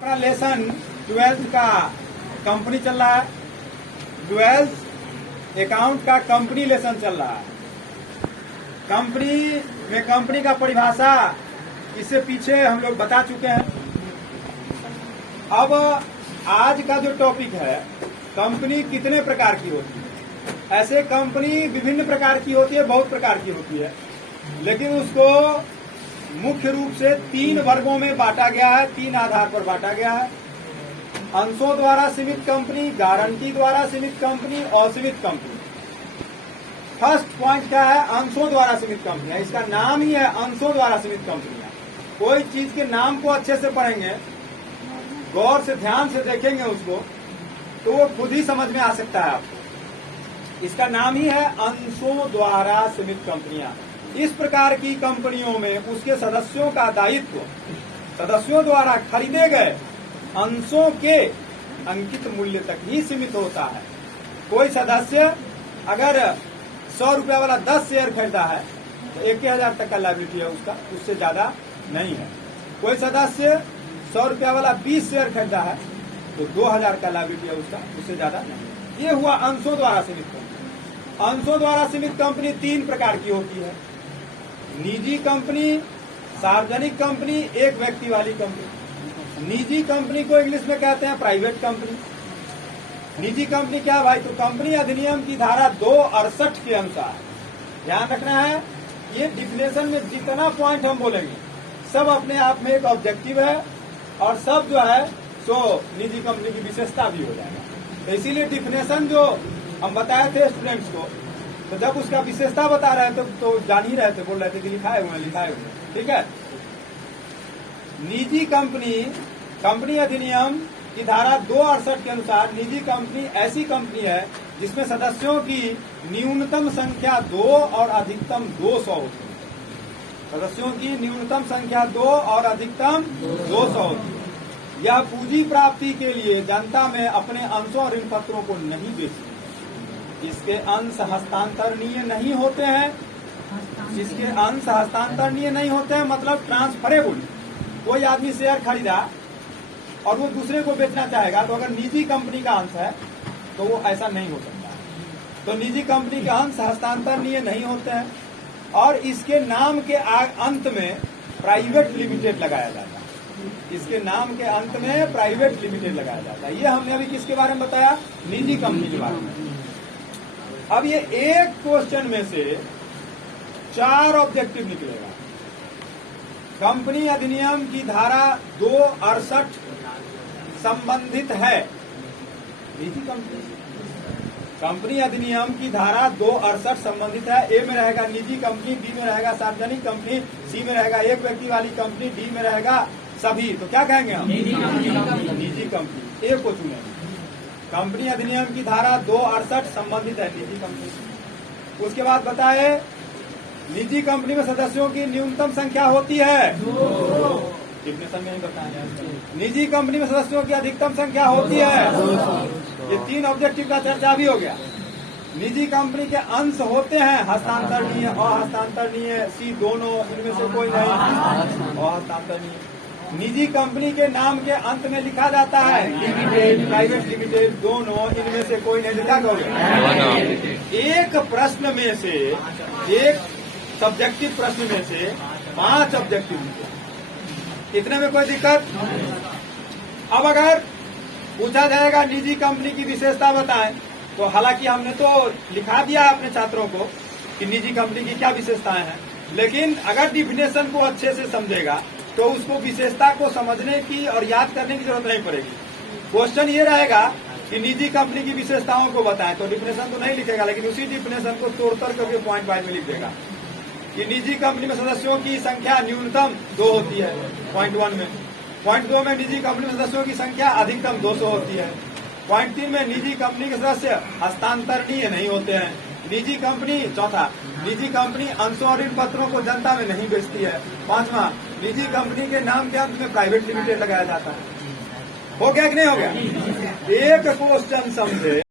अपना lesson 12th का company चल रहा है। 12th अकाउंट का कंपनी लेसन चल रहा है। कंपनी में कंपनी का परिभाषा इससे पीछे हम लोग बता चुके हैं। अब आज का जो टॉपिक है, कंपनी कितने प्रकार की होती है। ऐसे कंपनी विभिन्न प्रकार की होती है, बहुत प्रकार की होती है, लेकिन उसको मुख्य रूप से 3 वर्गों में बांटा गया है, 3 आधार पर बांटा गया है। अंशों द्वारा सीमित कंपनी, गारंटी द्वारा सीमित कंपनी, असीमित कंपनी। फर्स्ट पॉइंट क्या है? अंशों द्वारा सीमित कंपनियां। इसका नाम ही है अंशों द्वारा सीमित कंपनियां। कोई चीज के नाम को अच्छे से पढ़ेंगे, गौर से ध्यान से देखेंगे उसको, तो वो खुद ही समझ में आ सकता है आपको। इसका नाम ही है अंशों द्वारा सीमित कंपनियां। इस प्रकार की कंपनियों में उसके सदस्यों का दायित्व सदस्यों द्वारा खरीदे गए अंशों के अंकित मूल्य तक ही सीमित होता है। कोई सदस्य अगर 100 रुपया वाला 10 शेयर खरीदा है तो 1,000 तक का लायबिलिटी है उसका, उससे ज्यादा नहीं है। कोई सदस्य 100 रुपया वाला 20 शेयर खरीदा है तो 2,000 का लायबिलिटी है उसका, उससे ज्यादा नहीं। ये हुआ अंशों द्वारा सीमित कंपनी। अंशों द्वारा सीमित कंपनी 3 प्रकार की होती है: निजी कंपनी, सार्वजनिक कंपनी, एक व्यक्ति वाली कंपनी। निजी कंपनी को इंग्लिश में कहते हैं प्राइवेट कंपनी। निजी कंपनी क्या है भाई? तो कंपनी अधिनियम की धारा 268 के अनुसार, ध्यान रखना है, ये डिफिनेशन में जितना पॉइंट हम बोलेंगे सब अपने आप में एक ऑब्जेक्टिव है और सब जो है सो निजी कंपनी की विशेषता भी हो जाएगा। तो इसीलिए डिफिनेशन जो हम बताए थे स्टूडेंट्स को, तो जब उसका विशेषता बता रहे थे तो जान ही रहे थे, बोल रहे थे कि लिखाए हुए। ठीक है। निजी कंपनी, कंपनी अधिनियम की धारा 268 के अनुसार निजी कंपनी ऐसी कंपनी है जिसमें सदस्यों की न्यूनतम संख्या 2 और अधिकतम 200 होती है। सदस्यों की न्यूनतम संख्या 2 और अधिकतम 200 होती है। यह पूंजी प्राप्ति के लिए जनता में अपने अंशों और ऋण पत्रों को नहीं बेचती। इसके अंश हस्तांतरणीय नहीं होते हैं। इसके अंश हस्तांतरणीय नहीं होते हैं मतलब ट्रांसफरेबल। कोई आदमी शेयर खरीदा और वो दूसरे को बेचना चाहेगा, तो अगर निजी कंपनी का अंश है तो वो ऐसा नहीं हो सकता। तो निजी कंपनी के अंश हस्तांतरणीय नहीं होते हैं और इसके नाम के अंत में प्राइवेट लिमिटेड लगाया जाता है। इसके नाम के अंत में प्राइवेट लिमिटेड लगाया जाता है। ये हमने अभी किसके बारे में बताया? निजी कंपनी के बारे में। अब ये एक क्वेश्चन में से 4 ऑब्जेक्टिव निकलेगा। कंपनी अधिनियम की धारा 268 संबंधित है निजी कंपनी। कंपनी अधिनियम की धारा 268 संबंधित है। ए में रहेगा निजी कंपनी, बी में रहेगा सार्वजनिक कंपनी, सी में रहेगा एक व्यक्ति वाली कंपनी, डी में रहेगा सभी। तो क्या कहेंगे हम? निजी कंपनी। ए को चुनेंगे। कंपनी अधिनियम की धारा 268 संबंधित है निजी कंपनी। उसके बाद बताए निजी कंपनी में सदस्यों की न्यूनतम संख्या होती है 2। डिफिनेशन में ही बताया। निजी कंपनी में सदस्यों की अधिकतम संख्या होती है 200। ये 3 ऑब्जेक्टिव का चर्चा भी हो गया। निजी कंपनी के अंश होते हैं हस्तांतरणीय और हस्तांतरणीय, सी दोनों, इनमें से कोई नहीं। और हस्तांतरणीय निजी कंपनी के नाम के अंत में लिखा जाता है लिमिटेड, प्राइवेट लिमिटेड, दोनों, इनमें से कोई नहीं। लिखा कहोगे एक प्रश्न में से, एक सब्जेक्टिव प्रश्न में से 5 ऑब्जेक्टिव निकले। इतने में कोई दिक्कत? अब अगर पूछा जाएगा निजी कंपनी की विशेषता बताएं, तो हालांकि हमने तो लिखा दिया है अपने छात्रों को कि निजी कंपनी की क्या विशेषताएं हैं, लेकिन अगर डिफिनेशन को अच्छे से समझेगा तो उसको विशेषता को समझने की और याद करने की जरूरत नहीं पड़ेगी। क्वेश्चन ये रहेगा कि निजी कंपनी की विशेषताओं को बताएं, तो डिफिनेशन तो नहीं लिखेगा, लेकिन उसी डिफिनेशन को तोड़ करके पॉइंट वाइज में लिख देगा कि निजी कंपनी में सदस्यों की संख्या न्यूनतम 2 होती है पॉइंट 1 में। पॉइंट 2 में निजी कंपनी में सदस्यों की संख्या अधिकतम 200 होती है। पॉइंट 3 में निजी कंपनी के सदस्य हस्तांतरणीय नहीं होते हैं। निजी कंपनी, चौथा, निजी कंपनी अंशों और ऋण पत्रों को जनता में नहीं बेचती है। 5वां, निजी कंपनी के नाम के अंत में प्राइवेट लिमिटेड लगाया जाता है। हो गया कि नहीं हो गया? एक क्वेश्चन समझे।